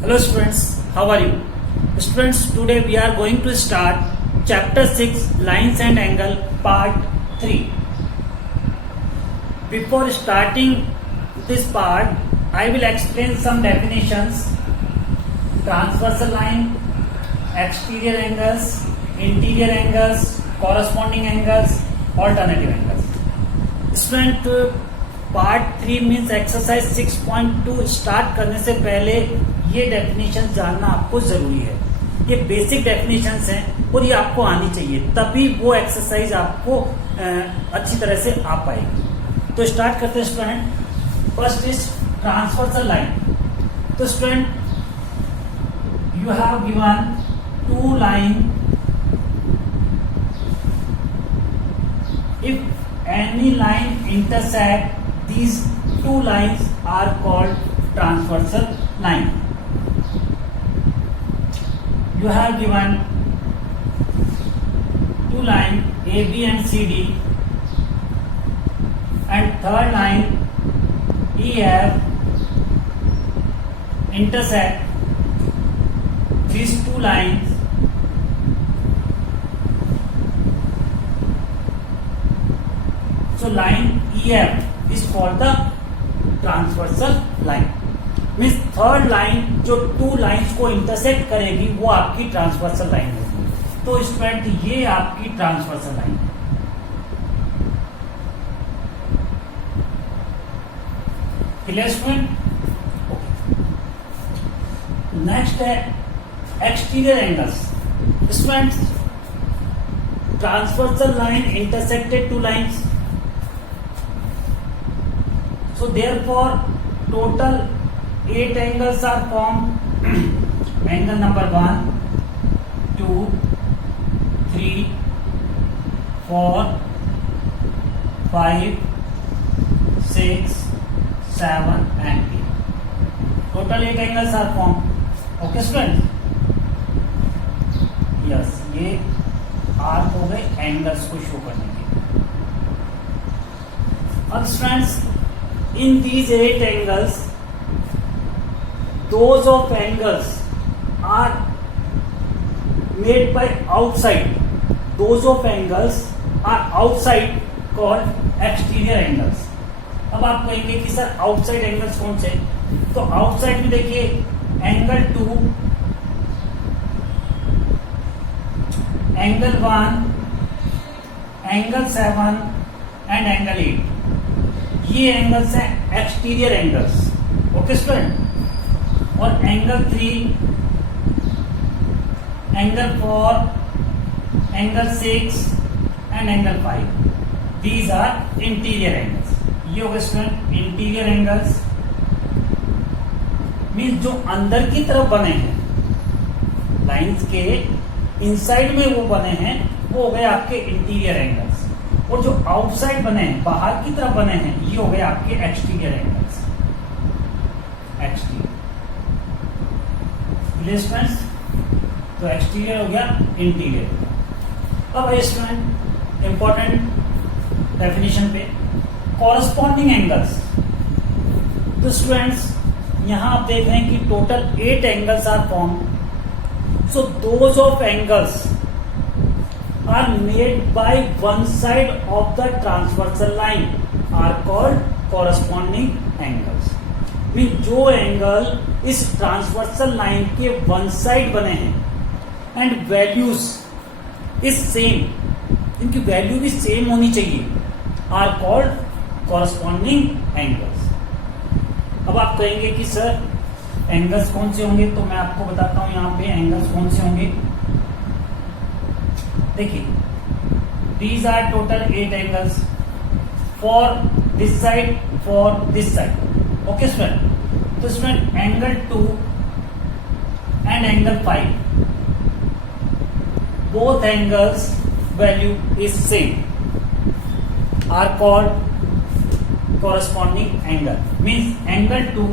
Hello students, how are you? Students, today we are going to start chapter 6 Lines and Angle part 3. Before starting this part, I will explain some definitions: transversal line, exterior angles, interior angles, corresponding angles, alternative angles. Student, part 3 means exercise 6.2 start करने से पहले ये definition जानना आपको जरूरी है। ये basic definitions हैं और ये आपको आनी चाहिए, तभी वो एक्सरसाइज आपको अच्छी तरह से आ पाएगी। तो स्टार्ट करते हैं student. First is transversal line. तो student, you have given two line, if any line intersect these two lines are called transversal line. You have given two lines AB and CD, and third line EF intersect these two lines. So line EF is called the transversal line. Means third line जो two lines को intersect करेगी वो आपकी transversal line होगी। तो student, ये आपकी transversal line है। Clear student? नेक्स्ट है exterior angles. Student, transversal line intersected two lines, so therefore total 8 angles are formed. Angle number 1, 2, 3, 4, 5, 6, 7 and 8. Total 8 angles are formed. Okay students? Yes, ये arc हो गए angles को show करने के। अब students, in these 8 angles, those of angles are made by outside. Those of angles are outside called exterior angles. अब आप कहेंगे कि सर आउटसाइड एंगल्स कौन से? तो आउटसाइड में देखिए angle 2, angle 1, angle 7 and angle 8। ये एंगल्स हैं एक्सटीरियर एंगल्स। Okay student? और angle 3, angle 4, angle 6 and angle 5, these are interior angles. ये हो गए स्टूडेंट इंटीरियर एंगल्स। मीन्स जो अंदर की तरफ बने हैं, लाइंस के इनसाइड में वो बने हैं, वो हो गए आपके इंटीरियर एंगल्स। और जो आउटसाइड बने हैं, बाहर की तरफ बने हैं, ये हो गए आपके एक्सटीरियर एंगल्स। एक्सटीरियर स्टूडेंट्स, तो एक्सटीरियर हो गया, इंटीरियर। अब है स्टूडेंट इंपॉर्टेंट डेफिनेशन पे, कॉरस्पॉन्डिंग एंगल्स। तो स्टूडेंट्स, यहां आप देख रहे हैं कि total 8 angles are form. So those of angles are made by one side of the transversal line are called corresponding angles. Mean जो एंगल इस ट्रांसवर्सल लाइन के वन साइड बने हैं एंड वैल्यूज इज सेम, इनकी value भी same होनी चाहिए, are called corresponding angles. अब आप कहेंगे कि सर एंगल्स कौन से होंगे? तो मैं आपको बताता हूं यहाँ पे एंगल्स कौन से होंगे। देखिए, these are total 8 angles for this side, for this side. Okay student? तो student, angle 2 and angle 5, both angles value is same, are called corresponding angle. Means angle 2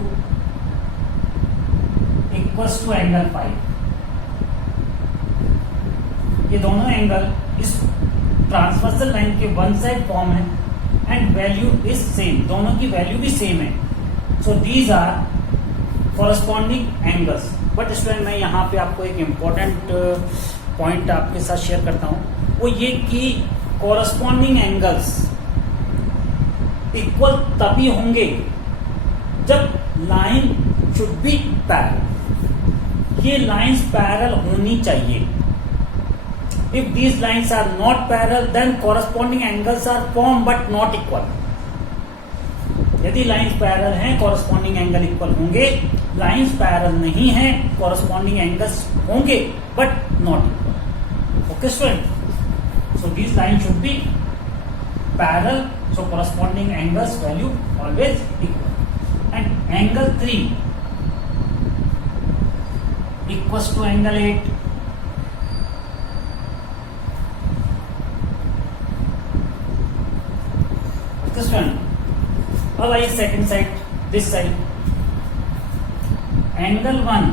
equals to angle 5. ये दोनों angle इस transversal line के one side form है and value is same, दोनों की value भी same है। So these are corresponding angles. But student मैं यहाँ पे आपको एक इम्पोर्टेंट पॉइंट आपके साथ शेयर करता हूँ, वो ये कि कॉरस्पॉन्डिंग एंगल्स इक्वल तभी होंगे जब लाइन शुड बी पैरेलल। ये लाइंस पैरेलल होनी चाहिए। If these lines are not parallel then corresponding angles are form but not equal. यदि लाइंस पैरेलल हैं कॉरस्पॉन्डिंग एंगल इक्वल होंगे, लाइंस पैरेलल नहीं है कॉरस्पॉन्डिंग एंगल्स होंगे but not equal. Okay student, so these lines should be parallel, so corresponding angles value always equal. And angle 3 equals to angle 8. This one. अब आइए second side, this side. Angle 1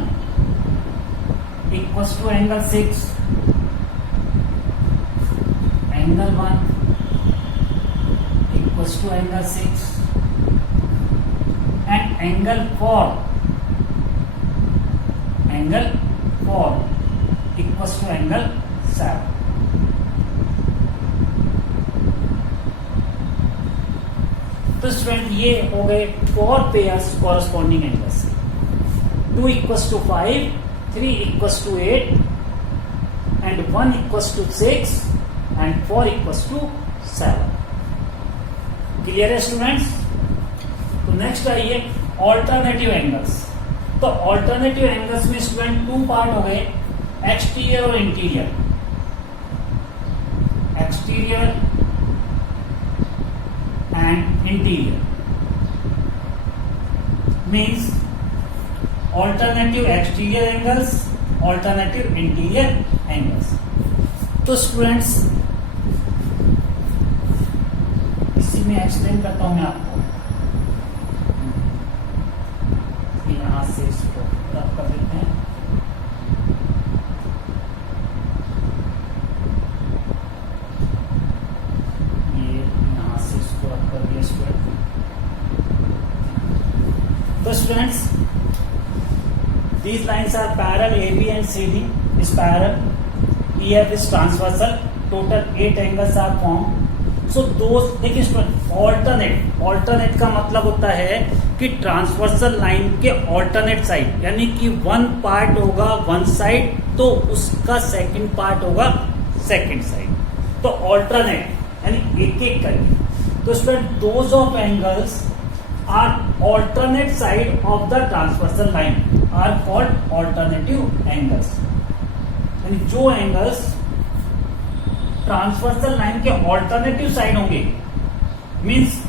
equals to angle 6. Angle 1 equals to angle 6 and angle 4 equals to angle 7. तो student ये हो गए 4 pairs corresponding angles. 2 equals to 5, 3 equals to 8 and 1 equals to 6 and 4 equals to 7. Clear है students? तो next आइए alternative angles. तो alternative angles में student 2 part हो गए, एक्सटीरियर और interior. Exterior and interior means alternative exterior angles, alternative interior angles. तो students इसी में एक्सप्लेन करता हूं मैं आपको। यहां से इसको रब कर देते हैं। ये यहां से इसको रब कर दिया स्टूडेंट। तो students these lines are parallel, AB and CD is parallel, EF is transversal, total 8 angles are formed. So those, देखिए स्टूडेंट, ऑल्टरनेट का मतलब होता है कि ट्रांसवर्सल लाइन के ऑल्टरनेट साइड, यानी कि वन पार्ट होगा वन साइड तो उसका सेकंड पार्ट होगा सेकंड साइड। तो ऑल्टरनेट यानी एक एक करके। तो student those of angles are alternate side of the transversal line are called alternative angles। यानी जो एंगल्स ट्रांसवर्सल लाइन के ऑल्टरनेटिव साइड होंगे, मींस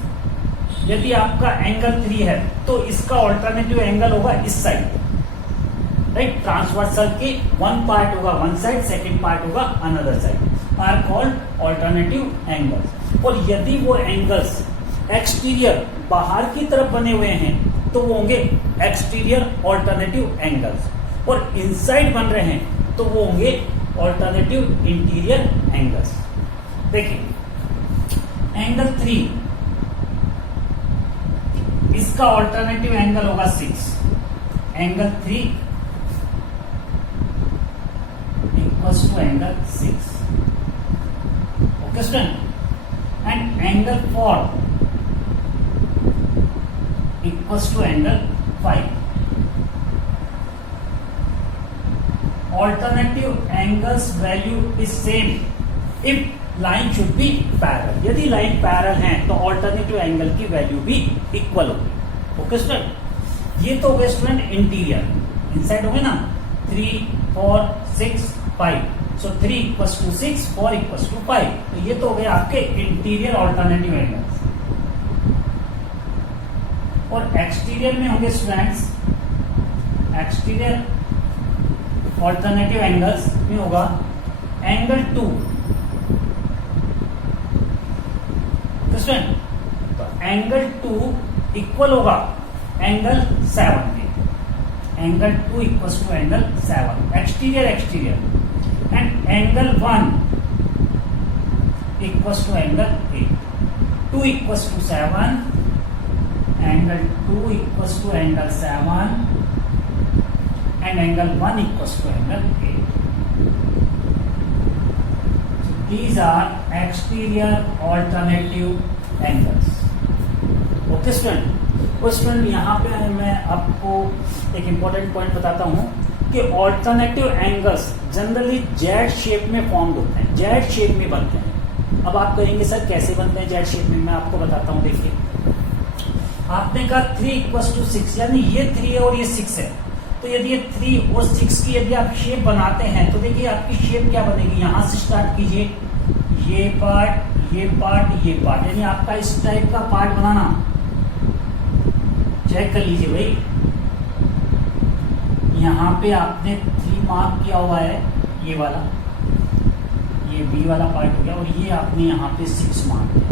यदि आपका एंगल 3 है तो इसका ऑल्टरनेटिव एंगल होगा इस साइड, राइट। ट्रांसवर्सल के वन पार्ट होगा वन साइड, सेकंड पार्ट होगा another side, are called alternative angles. और यदि वो एंगल्स एक्सटीरियर बाहर की तरफ बने हुए हैं तो वो होंगे एक्सटीरियर ऑल्टरनेटिव एंगल्स, और इनसाइड बन रहे हैं तो वो होंगे ऑल्टरनेटिव इंटीरियर एंगल्स। देखिए एंगल 3, इसका ऑल्टरनेटिव एंगल होगा 6। Angle 3 equals to angle 6। Okay student, and angle 4 equals to angle 5. Alternative angles value is same if line should be parallel। यदि लाइन पैरेलल है तो ऑल्टरनेटिव एंगल की value भी equal होगी। Okay student, ये तो हो गए स्टूडेंट इंटीरियर। इनसाइड हो गए ना 3, 4, 6, 5। सो 3 equals to 6, 4 equals to 5। तो ये तो हो गए आपके इंटीरियर ऑल्टरनेटिव एंगल्स। और एक्सटीरियर में होंगे स्टूडेंट्स, एक्सटीरियर ऑल्टरनेटिव एंगल्स में होगा एंगल 2। तो स्टूडेंट तो एंगल 2 इक्वल होगा एंगल 7 के। Angle 2 equals to angle 7, exterior and angle 1 equals to angle 8। 2 equals to 7, angle 2 equals to angle 7 and angle 1 equals to angle 8. So these are exterior alternative angles. Okay student, तो student यहाँ पे मैं आपको एक important point बताता हूँ कि alternative angles generally Z shape में फॉर्म होते हैं, जेड शेप में बनते हैं। अब आप कहेंगे सर कैसे बनते हैं जेड शेप में, मैं आपको बताता हूँ। देखिए आपने कहा 3 = 6, यानी ये 3 है और ये 6 है, तो यदि ये 3 और 6 की यदि आप शेप बनाते हैं तो देखिए आपकी शेप क्या बनेगी। यहां से स्टार्ट कीजिए, ये पार्ट, ये पार्ट, ये पार्ट, यानी आपका इस टाइप का पार्ट बनाना। चेक कर लीजिए भाई, यहाँ पे आपने 3 मार्क किया हुआ है, ये वाला, ये बी वाला पार्ट हो गया, और ये आपने यहाँ पे 6 मार्क किया,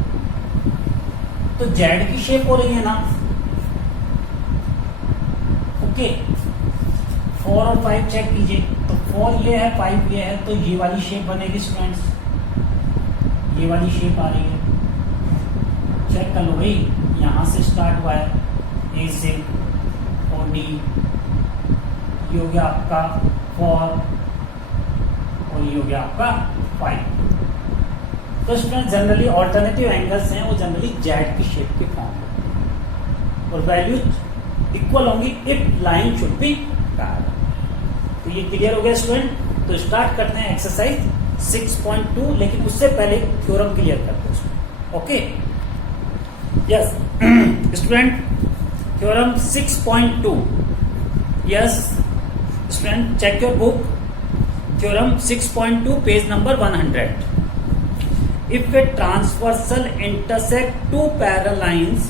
तो जेड की शेप हो रही है ना। ओके, 4 और 5 चेक कीजिए, तो 4 ये है, 5 ये है, तो ये वाली शेप बनेगी स्टूडेंट्स, ये वाली शेप आ रही है। चेक कर लो भाई, यहां से स्टार्ट हुआ है ए से और डी, ये हो गया आपका 4 और ये हो गया आपका 5। तो स्टूडेंट जनरली ऑल्टरनेटिव एंगल्स हैं वो जनरली जेड की शेप के फॉर्म में, और वैल्यूज इक्वल होंगी if line should be parallel. तो ये क्लियर हो गया स्टूडेंट। तो स्टार्ट करते हैं एक्सरसाइज 6.2, लेकिन उससे पहले थ्योरम क्लियर करते हैं। Okay yes student, theorem 6.2, yes student check your book, theorem 6.2 page number 100। If a transversal intersect two parallel lines,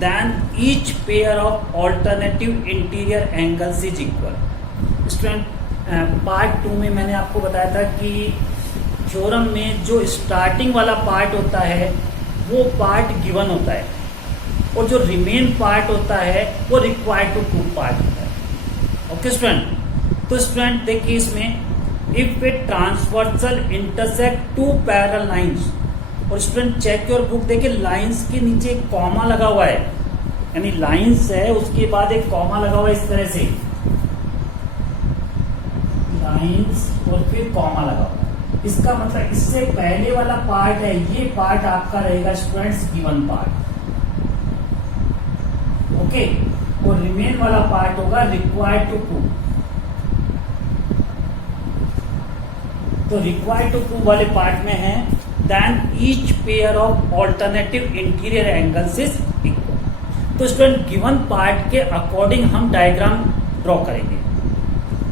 then each pair of alternative interior angles is equal. Student part 2 में मैंने आपको बताया था कि theorem में जो starting वाला part होता है वो पार्ट गिवन होता है, और जो रिमेन पार्ट होता है वो रिक्वायर्ड टू प्रूव पार्ट होता है। ओके स्टूडेंट, तो स्टूडेंट देखिए इसमें if a transversal intersect 2 parallel lines, और स्टूडेंट चेक योर बुक, देखिए लाइंस के नीचे एक कॉमा लगा हुआ है, यानी लाइंस है उसके बाद एक कॉमा लगा हुआ है इस तरह से, लाइंस और फिर कॉमा लगा हुआ है। इसका मतलब इससे पहले वाला पार्ट है, ये पार्ट आपका रहेगा स्टूडेंट्स गिवन पार्ट। ओके, और रिमेन वाला पार्ट होगा रिक्वायर्ड टू प्रूव। तो रिक्वायर्ड टू प्रूव वाले पार्ट में है then each pair of alternative interior angles is equal. तो स्टूडेंट गिवन पार्ट के अकॉर्डिंग हम डायग्राम ड्रॉ करेंगे।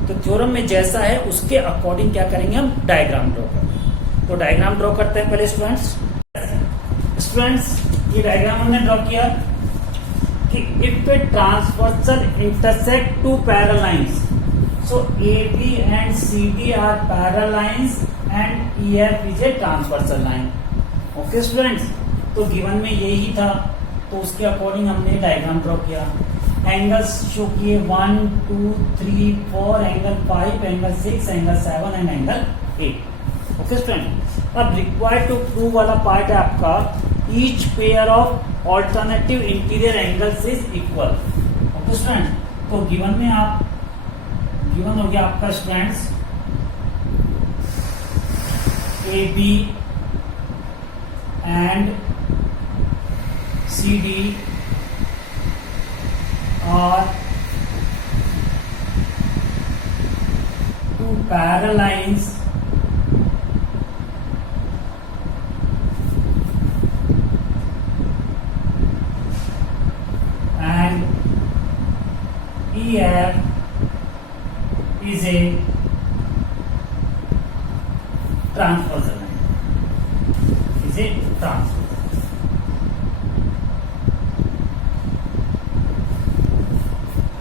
तो थ्योरम में जैसा है उसके अकॉर्डिंग क्या करेंगे, हम डायग्राम ड्रॉ करेंगे। तो डायग्राम ड्रॉ करते हैं पहले स्टूडेंट्स। ये डायग्राम हमने ड्रॉ किया कि if a transversal intersect 2 parallel lines, so AB and CD are parallel lines and EF is a transversal line. Okay students, तो गिवन में यही था, तो उसके अकॉर्डिंग हमने डायग्राम ड्रॉ किया। एंगल्स शो किए 1, 2, 3, 4, angle 5, angle 6, angle 7 and angle 8। Okay student, अब रिक्वायर्ड टू प्रूव वाला पार्ट है आपका each pair of alternative interior angles is equal. Okay student, तो गिवन में आप गिवन हो गया आपका students AB and CD are 2 parallel lines and EF is a transversal line, is a transversal.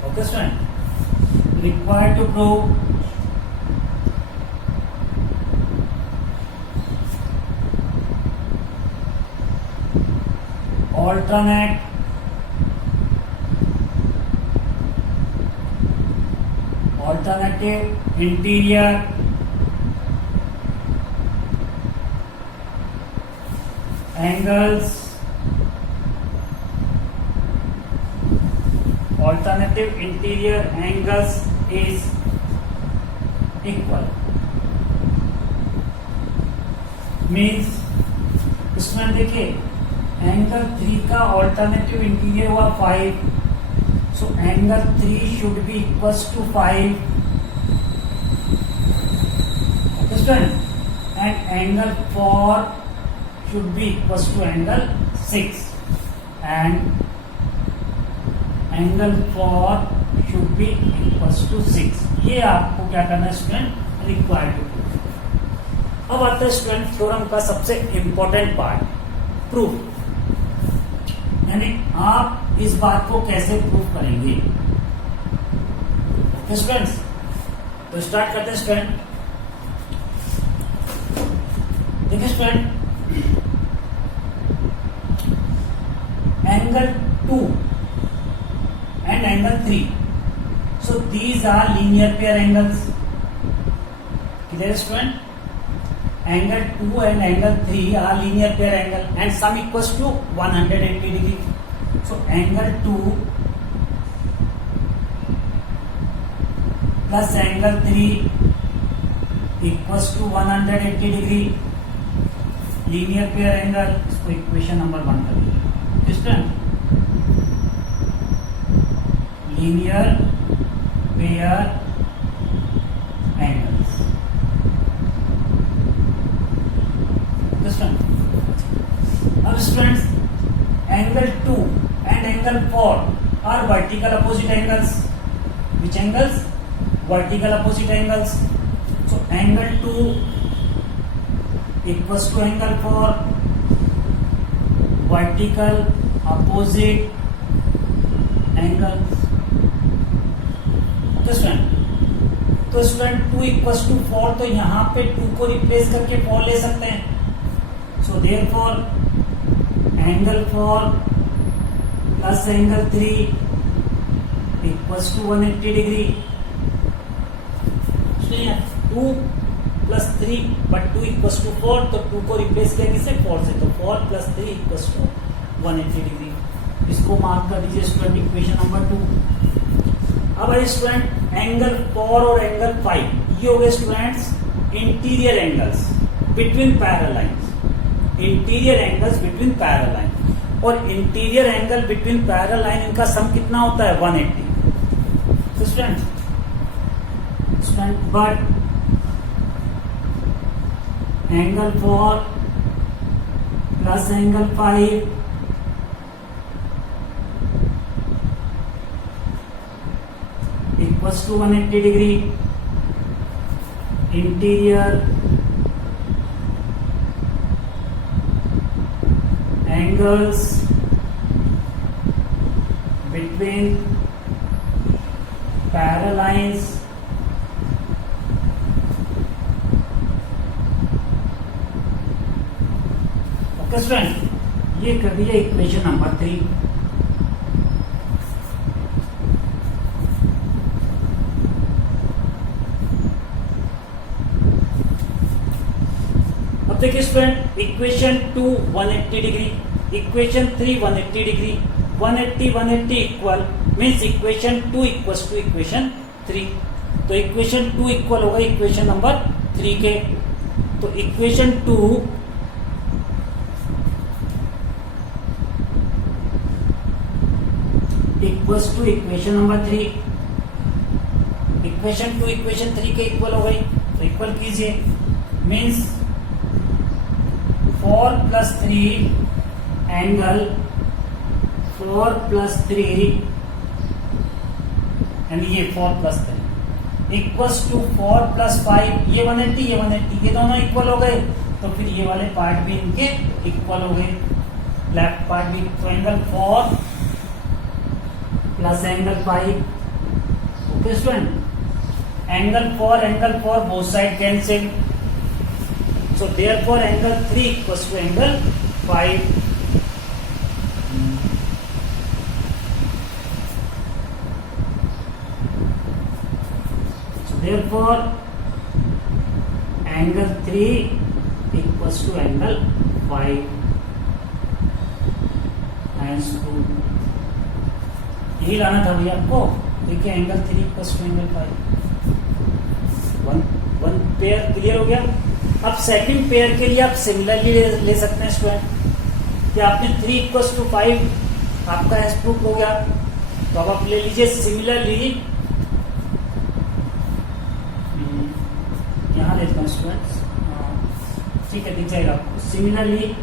Okay student, required to prove alternate alternative interior angles, alternative interior angles is equal means इसमें देखिए angle 3 का alternative interior हुआ 5, so angle 3 should be equals to 5 and angle 4 should be equals to angle 6 and angle 4 should be equals to 6. ये आपको क्या करना है student, required to. अब आता है स्टूडेंट थ्योरम का सबसे इंपॉर्टेंट पार्ट, प्रूफ। यानी आप इस बात को कैसे प्रूफ करेंगे। ओके स्टूडेंट्स, तो स्टार्ट करते हैं स्टूडेंट। देखिए student, angle 2 and angle 3, so these are linear pair angles. Clear student? Angle 2 and angle 3 are linear pair angle and sum equals to 180 degree. So angle 2 plus angle 3 equals to 180 degree. Linear pair angle, इसको equation number 1 कर दीजिए। Linear pair angles. अब students, angle 2 and angle 4 are vertical opposite angles. Which angles? Vertical opposite angles. So angle 2 equals to angle 4, vertical opposite angles. तो student 2 equals to 4, तो यहां पे 2 को replace करके 4 ले सकते हैं। So therefore angle 4 plus angle 3 equals to 180 degree. 2 plus 3 but 2 equals to 4, तो 2 को रिप्लेस किया किससे? 4 से, तो 4 प्लस 3 इक्वल्स टू 180 डिग्री। इसको मार्क कर दीजिए स्टूडेंट, इक्वेशन नंबर 2। अब स्टूडेंट एंगल 4 और एंगल 5 ये हो गए students interior angles between parallel lines. Interior angles between parallel line, और interior angle between parallel line इनका सम कितना होता है? 180। Student but angle 4 plus angle 5 equals to 180 degree. Interior angles between parallel lines student, ये कर दिया equation number 3। अब देखिए student, equation 2 180 degree, equation 3 180 degree, 180 180 equal means equation 2 equals to equation 3। तो इक्वेशन 2 इक्वल होगा इक्वेशन नंबर 3 के। तो equation 2 equals to equation number 3। Equation 2 equation 3 के इक्वल हो गई, तो इक्वल कीजिए मीन्स 4 प्लस 3 एंगल 4 प्लस 3 यानी ये 4 प्लस 3 इक्वल्स टू 4 प्लस 5, ये 180 ये 180, ये दोनों इक्वल हो गए। तो फिर ये वाले पार्ट भी इनके इक्वल हो गए, लेफ्ट पार्ट भी। तो angle 4 plus angle 5। Okay student, angle 4 both side cancel, so therefore angle 3 equals to angle 5। so therefore angle 3 equals to angle 5 and 2। यही लाना था भैया आपको। देखिए angle 3 equals to angle 5, one pair clear हो गया। अब सेकंड पेयर के लिए आप सिमिलरली ले सकते हैं स्टूडेंट कि आपने 3 इक्वल्स टू 5 आपका एस प्रूफ हो गया, तो अब आप ले लीजिए सिमिलरली, यहां लेते हैं स्टूडेंट्स, ठीक है दिख जाएगा आपको। Similarly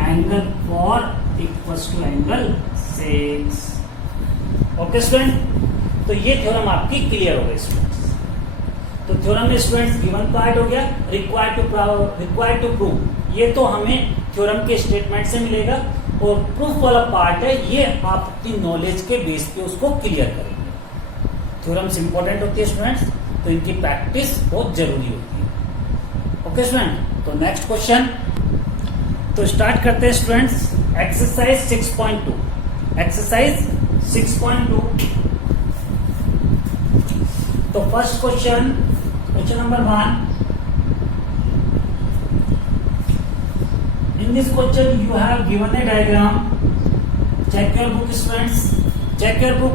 angle 4 equals to angle 6। Okay student, तो ये थ्योरम आपकी क्लियर हो गई स्टूडेंट्स। तो थ्योरम में स्टूडेंट्स गिवन पार्ट हो गया, रिक्वायर्ड टू प्रूव, ये तो हमें थ्योरम के स्टेटमेंट से मिलेगा, और प्रूफ वाला पार्ट है ये आप अपनी नॉलेज के बेस पे उसको क्लियर करेंगे। थ्योरम्स इंपॉर्टेंट होती है स्टूडेंट्स, तो इनकी प्रैक्टिस बहुत जरूरी होती है। ओके स्टूडेंट, तो नेक्स्ट क्वेश्चन तो स्टार्ट करते हैं स्टूडेंट्स। Exercise 6.2, exercise 6.2। तो first question number 1, in this question you have given a diagram, check your book students, check your book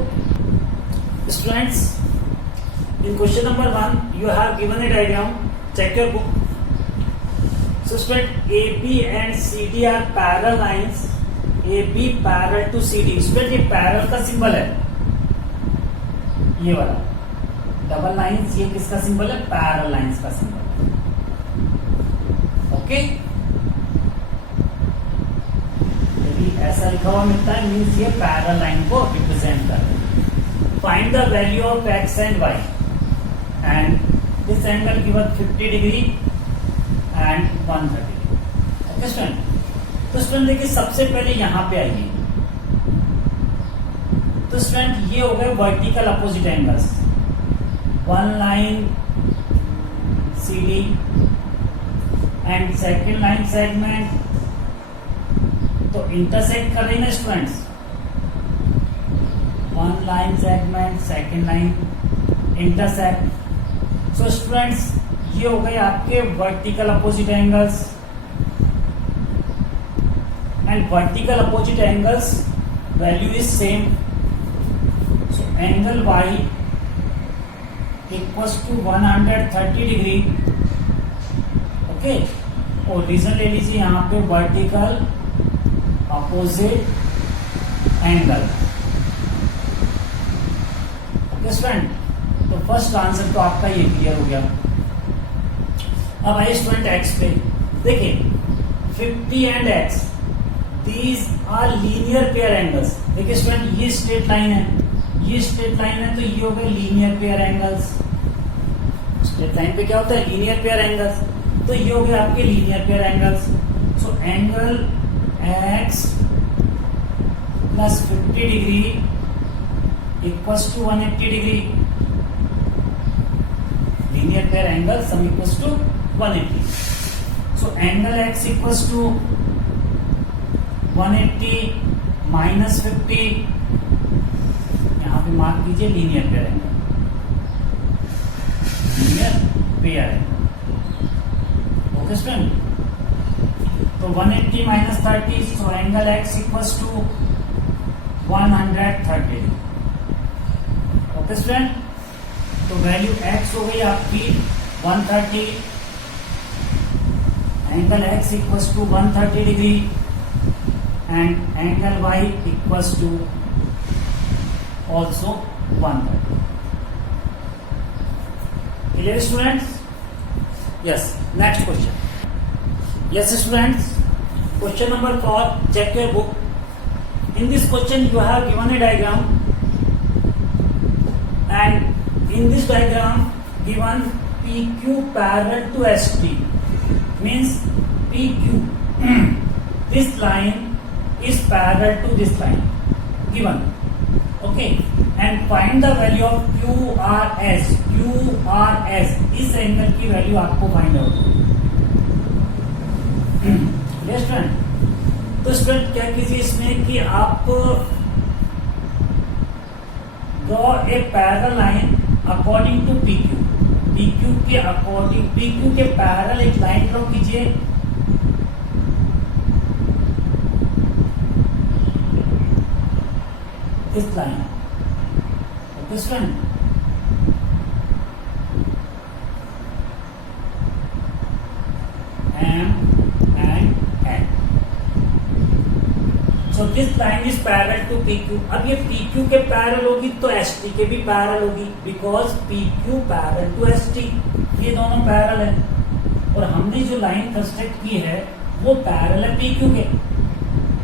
students। in question number 1 you have given a diagram, check your book। so student AB and CD are parallel lines, AB parallel to CD। student ये parallel का symbol है, ये वाला double lines, ये किसका symbol है? Parallel lines का symbol. Okay, ऐसा लिखा हुआ मिलता है मीन्स ये पैरेलल लाइन को रिप्रेजेंट कर रहे हैं। Find the value of X and Y and this angle given 50 degree and 130 degree. Okay student, तो स्टूडेंट देखिए सबसे पहले यहां पे आइए, तो स्टूडेंट ये हो गए vertical opposite angles, one line CD and second line segment तो इंटरसेक्ट कर रही है students, one line segment second line intersect. So students ये हो गए आपके vertical opposite angles, and vertical opposite angles value is same. So angle Y equals to 130 degree. Okay, और reason ले लीजिए यहाँ पे vertical opposite angle. Okay student, तो फर्स्ट आंसर तो आपका ये क्लियर हो गया। अब आइए स्टूडेंट एक्स पे, देखिए 50 and X these are linear pair angles. देखिए स्टूडेंट ये स्ट्रेट लाइन है, ये स्ट्रेट लाइन है, तो ये हो गए लीनियर पेयर एंगल्स। स्ट्रेट लाइन पे क्या होता है? Linear pair angles. तो ये हो गए आपके linear pair angles. So angle x plus 50 degree equals to 180 degree. Linear pair angle sum equals to 180। So angle x equals to 180 minus 50, यहां पे मार्क कीजिए linear pair angle, linear pair angle. Okay student, तो 180 minus 30, so angle x equals to 130। Okay student, तो value x हो गई आपकी 130, angle x equals to 130 degree and angle y equals to also 130। Clear students? Yes, next question. Yes students, question number 4, check your book। in this question you have given a diagram, and in this diagram given PQ parallel to ST, means PQ this line is parallel to this line given। okay, and find the value of QRS। इस angle की value आपको find out करनी है। Student, तो student क्या कीजिए इसमें कि आप draw a parallel line according to PQ। PQ के अकॉर्डिंग, PQ के पैरेलल एक लाइन ड्रॉ कीजिए इस line, okay student. M and N. So this line is parallel to PQ. अब ये PQ के पैरेलल होगी तो ST के भी पैरेलल होगी, because PQ parallel to ST, ये दोनों पैरेलल है। और हमने जो लाइन कंस्ट्रक्ट की है वो पैरेलल है PQ के,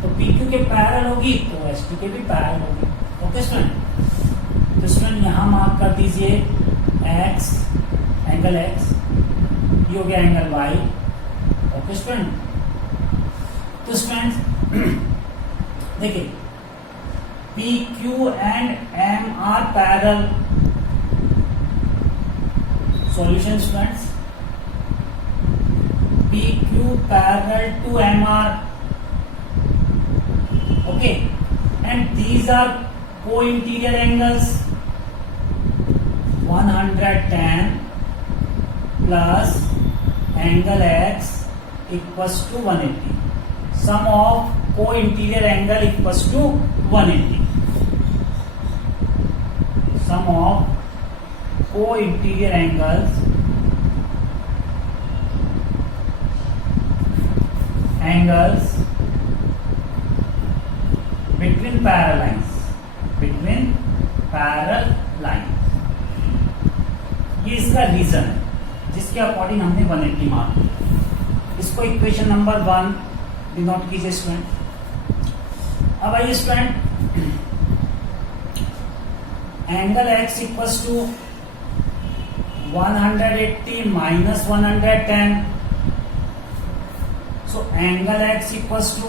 तो PQ के पैरेलल होगी तो ST के भी पैरेलल होगी, ओके स्टूडेंट। तो स्टूडेंट यहाँ मार्क कर दीजिए X, एंगल X, ये हो गया एंगल Y, ओके स्टूडेंट। तो स्टूडेंट देखिए PQ and M are parallel, solution students, PQ parallel to MR, okay, and these are co-interior angles 110 plus angle X equals to 180. Sum of co-interior angle equals to 180. Sum of co-interior angles between parallel lines, between parallel lines, ये इसका reason है जिसके according हमने 180 mark किया। इसको equation number 1 denote कीजिए student. अब आइए student, angle x equals to 180 minus 110, so angle x equals to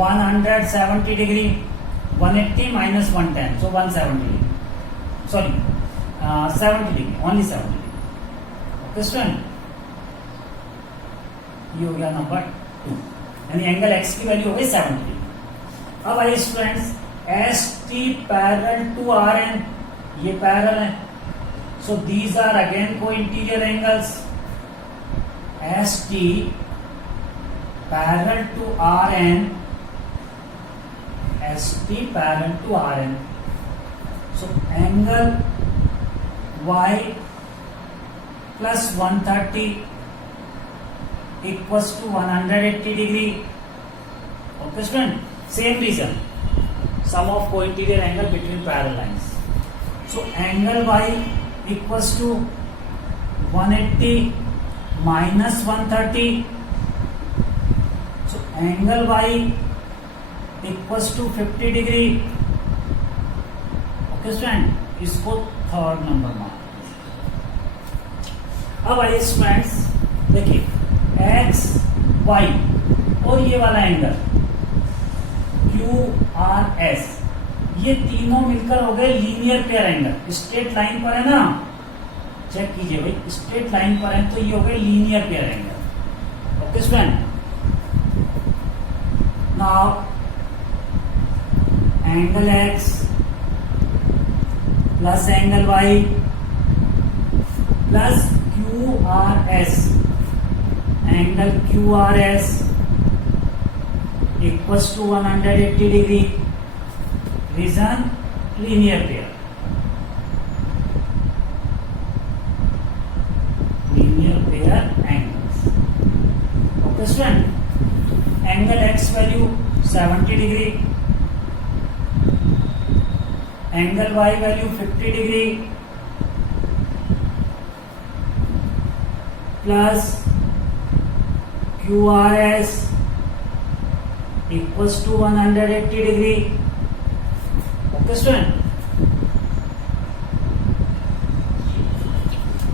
170 degree, 180 minus 110, so 170 degree, sorry 70 degree, only 70 degree, okay student. ये हो गया नंबर 2, यानी एंगल x की वैल्यू हो गई 70 डिग्री। अब आइए students, ST parallel to RN, ये पैरेलल है, so these are again co-interior angles, ST parallel to RN, ST parallel to RN, so angle Y plus 130 equals to 180 degree, okay student, same reason, sum of co-interior angle between parallel lines, so angle Y equals to 180 minus 130, so angle Y equals to 50 degree, okay student, इसको third number mark. अब आइए students देखिए x Y और ये वाला angle Q R S, ये तीनों मिलकर हो गए linear pair angle. Straight line पर है ना, चेक कीजिए भाई, स्ट्रेट लाइन पर है तो ये हो गए linear pair angle, okay student. Now angle X plus angle Y plus Q R S, angle Q R S equals to 180 degree, reason linear pair, linear pair angles, okay student. Angle X value 70 degree, angle Y value 50 degree plus Q R S equals to 180 degree, okay student.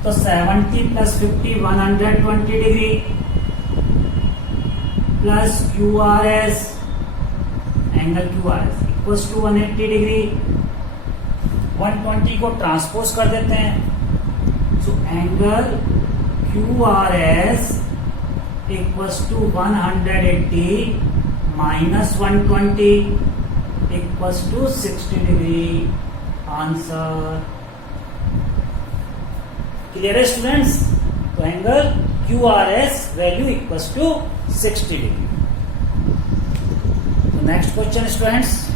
तो 70 plus 50 120 degree plus Q R S, angle Q R S equals to 180 degree. 120 को transpose कर देते हैं, so angle Q R S equals to 180 minus 120 equals to 60 degree, answer clear है students. तो angle Q R S value equals to 60 degree. तो next question students,